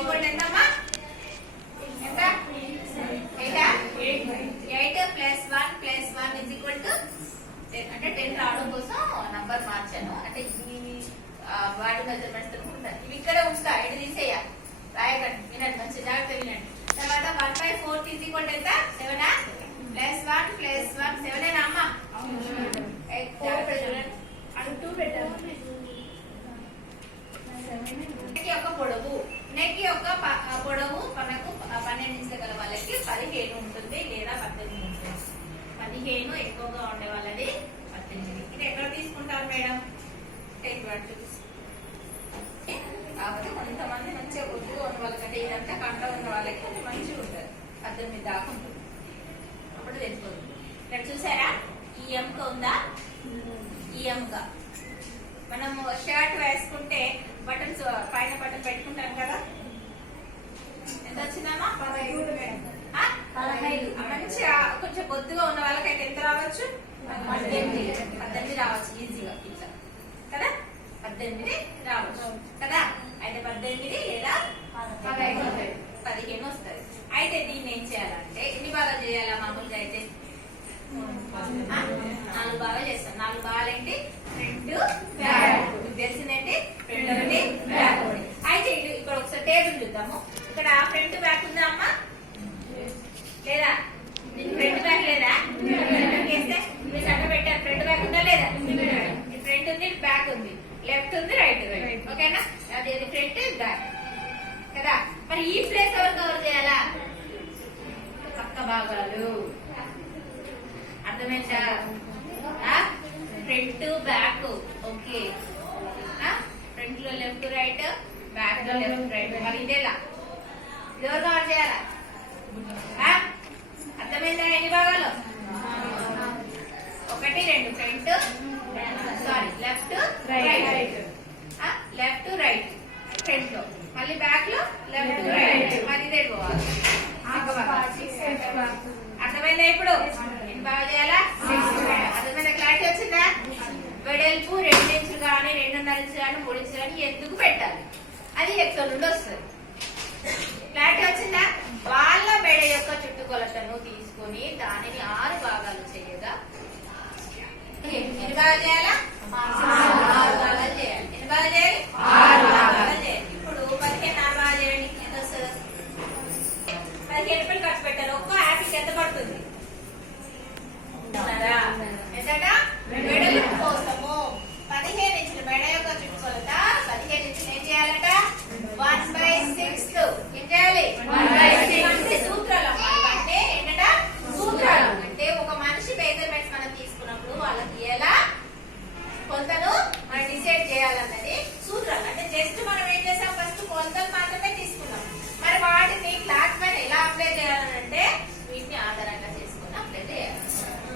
Equal ఎంతమ్మా? ఎంత? 8 plus 1 plus 1 is equal to 10. అంటే 10 రావడం కోసం నంబర్ మార్చాను. అంటే వాడి మెజర్మెంట్స్ ఉంటాయి. ఇవి ఇక్కడే ఉంచుతా, ఇటు తీసేయాలి. రాయకండి, వినండి, మంచి జాగ్రత్త వినండి. తర్వాత 1/4 ఇజ్ ఈక్వల్ టు ఎంత? 7 ప్లస్ 1 ప్లస్ 1 7 అమ్మా. జాగ్రత్త చూడండి. అది 2 పెట్టాను. నెక్ యొక్క పొడవు, నెక్ యొక్క పొడవు మనకు 12 ఇంచుల గల వాళ్ళకి 15 ఉంటుంది లేదా 18 ఉంటుంది. 15 ఎక్కువగా ఉండే వాళ్ళది 18. ఇది ఎక్కడ తీసుకుంటారు మేడం? కాబట్టి కొంతమంది మంచిగా బొద్దుగా ఉన్న వాళ్ళకంటే ఇదంతా కంట ఉన్న వాళ్ళకి అది మంచిగా ఉంటుంది. 18 దాకా ఉంటుంది. అప్పుడు తెలిసిపోతుంది. ఇక్కడ చూసారా ఈ ఎంక ఉందా? ఈ ఎంక మనం షర్ట్ వేసుకుంటే బటన్స్ పైన బటన్ పెట్టుకుంటాం కదా, ఎంత వచ్చిందమ్మా? 15. మంచిగా కొంచెం బొద్దుగా ఉన్న వాళ్ళకైతే ఎంత రావచ్చు? 18 రావచ్చు ఈజీగా ఇట్లా కదా. 18 రావచ్చు కదా. అయితే 18 లేదా 15 వస్తుంది. అయితే దీన్ని ఏం చేయాలంటే ఎన్ని భాగాలు చేయాలా? మామూలుగా అయితే 4 భాగాలు చేస్తాం. 4 భాగాలు ఏంటి? Front back. తెలిసిందేంటి? ఫ్రంట్ ఒకటి బ్యాక్ ఒకటి. అయితే ఇక్కడ ఒకసారి టేబుల్ చూద్దాము. ఇక్కడ ఫ్రంట్ బ్యాక్ ఉందా అమ్మా? లేదా? ఫ్రంట్ బ్యాక్ లేదా? వేస్తే మీరు చట్ట పెట్టారు. ఫ్రంట్ బ్యాక్ ఉందా లేదా? ఫ్రంట్ ఉంది, బ్యాక్ ఉంది, లెఫ్ట్ ఉంది, రైట్ ఉంది. ఓకేనా? అది ఫ్రంట్ బ్యాక్ కదా. మరి ఈ ప్లేస్ ఎవరు కవర్ చేయాలా? పక్క భాగాలు. అర్థమైందా? Front back. ఓకే, ఫ్రంట్ లో లెఫ్ట్ రైట్, బ్యాక్ లో లెఫ్ట్ రైట్. మరి ఇదేలా ఇది ఎవరు కవర్ చేయాలా? అర్థమైందా? ఎన్ని భాగాలు? 1 2 front sorry left right, left right front లో, మళ్ళీ బ్యాక్ లో లెఫ్ట్ రైట్. మరి ఇదే పోవాలి. అర్థమైందా? ఇప్పుడు ఎన్ని భాగాలు చేయాలా? అర్థమైందా? క్లారిటీ వచ్చిందా? వెడల్పు 2 ఇంచులు కానీ 2.5 ఇంచులు కానీ 3 ఇంచులు కానీ ఎందుకు పెట్టాలి? అది ఎక్సల్ నుండి వస్తుంది. క్లారిటీ వచ్చిందా? వాళ్ళ మెడ యొక్క చుట్టుకొలతను తీసుకొని దానిని 6 భాగాలు చేయగా ఎన్ని భాగాలు చేయాలా? 6 భాగాలు చేయాలి. ఎన్ని భాగాలు చేయాలి? 6 భాగాలు చేయాలి. ఇప్పుడు 15 4 భాగాలు చేయండి. ఎంత వస్తుంది? 15 రూపాయలు ఖర్చు పెట్టారు. ఒక్క యాపిల్ ఎంత పడుతుంది? ఎంత? మెడలకు కోసము 15 ఇంచుల మెడ యొక్క చుట్టుకొలత 15 ఇంచులు ఏం చేయాలట? 1/6. ఏం చేయాలి? 1/6. సూత్రాలు అంటే ఏంటంట? సూత్రాలు అంటే ఒక మనిషి మెజర్మెంట్స్ మనం తీసుకున్నప్పుడు వాళ్ళకి ఎలా కొలతను మనం డిసైడ్ చేయాలన్నది సూత్రాలు. అంటే జస్ట్ మనం ఏం చేసాం? ఫస్ట్ కొలతలు మాత్రమే తీసుకున్నాం. మరి వాటిని క్లాస్ పైన ఎలా అప్లై చేయాలంటే వీటిని ఆధారంగా చేసుకుని అప్లై చేయాలి.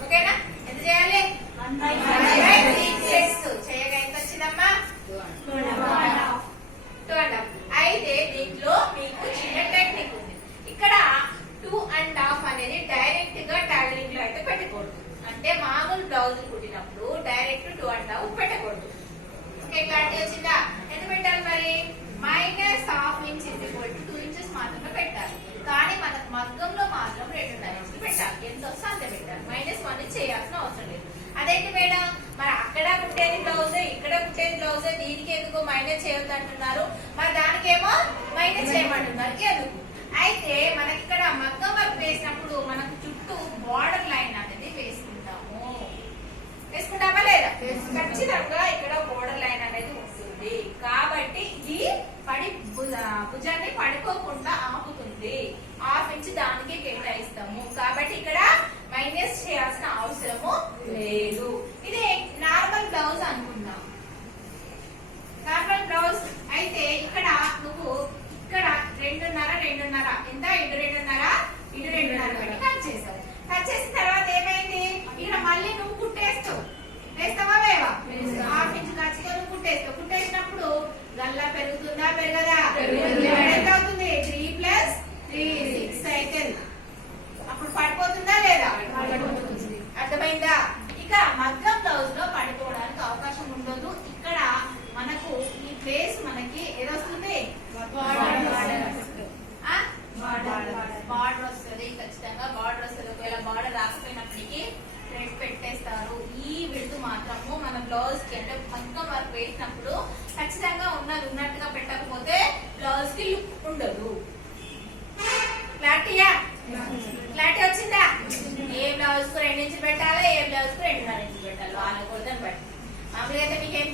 ఓకేనా? ఎంత చేయాలి? 1/6 చేయగా ఎంత వచ్చిందమ్మా? 2.5. అయితే దీంట్లో మీకు చిన్న టెక్నిక్ ఉంది. ఇక్కడ 2.5 అనేది డైరెక్ట్ గా టైలరింగ్ లో అయితే పెట్టకూడదు. అంటే మామూలు బ్లౌజ్ కుట్టినప్పుడు డైరెక్ట్ 2.5 పెట్టకూడదు. ఓకే, క్లారిటీ వచ్చిందా? ఎంత పెట్టాలి మరి? -1/2 ఇంచ్ = 2 ఇంచెస్ మాత్రమే పెట్టాలి. కానీ మనకు మగ్గంలో మాత్రం 2.5 ఇంచులు పెట్టాలి. ఎంత వస్తే అంత పెట్టాలి. -1 చేయాల్సిన అవసరం లేదు. అదేంటి మేడం? మరి అక్కడ కుట్టేది బ్లౌజ్, ఇక్కడ కుట్టేది బ్లౌజ్, దీనికి ఎందుకు మైనస్ చేయొద్దు అంటున్నారు? మరి దానికేమో మైనస్ చేయమంటున్నారు. ఎందుకు? అయితే మనకి ఇక్కడ మగ్గం వర్క్ వేసినప్పుడు మనకు చుట్టూ బార్డర్ లైన్ అనేది వేసుకుంటామా లేదా? ఖచ్చితంగా ఇక్కడ బార్డర్ లైన్ అనేది ఉంటుంది. కాబట్టి ఇది భుజాన్ని పడుకోకుండా ఆపుతుంది. 1/2 ఇంచ్ దానికి కేటాయిస్తాము. కాబట్టి ఇక్కడ మైనస్ చేయాల్సిన అవసరము లేదు. ఇది నార్మల్ బ్లౌజ్ అనుకుందాం. నార్మల్ బ్లౌజ్ అయితే ఇక్కడ నువ్వు ఇక్కడ 2.5 ఎంత? ఇటు 2.5 పెట్టి కట్ చేసావు. కట్ చేసిన తర్వాత ఏమైంది? ఇక్కడ మళ్ళీ నువ్వు కుట్టేస్తావు. వేస్తావా? వేవా? 1/2 ఇంచ్ ఖర్చుతో నువ్వు కుట్టేస్తావు. కుట్టేసినప్పుడు గల్లా పెరుగుతుందా పెరగదా? ఎంత అవుతుంది? 3 + 3 6 అయితే అప్పుడు పడిపోతుందా లేదా? అర్థమైందా? ఇక మగ్గం బ్లౌజ్ లో పడిపోవడానికి అవకాశం ఉండదు. ఇక్కడ మనకు ఈ ప్లేస్ మనకి ఏదొస్తుంది? అయినప్పటికీ థ్రెడ్ పెట్టేస్తారు. ఈ విడుతు మాత్రము మన బ్లౌజ్ కి అంటే మొత్తం వర్క్ వేసినప్పుడు ఖచ్చితంగా ఉన్నట్టుగా పెట్టకపోతే బ్లౌజ్ కి లుక్ ఉండదు. క్లారిటీ వచ్చిందా? ఏ బ్లౌజ్ కు 2 ఇంచులు పెట్టాలి, ఏ బ్లౌజ్ కు 2.5 ఇంచులు పెట్టాలి, వాళ్ళ కొలతను బట్టి. మామూలుగా అయితే మీకు ఏం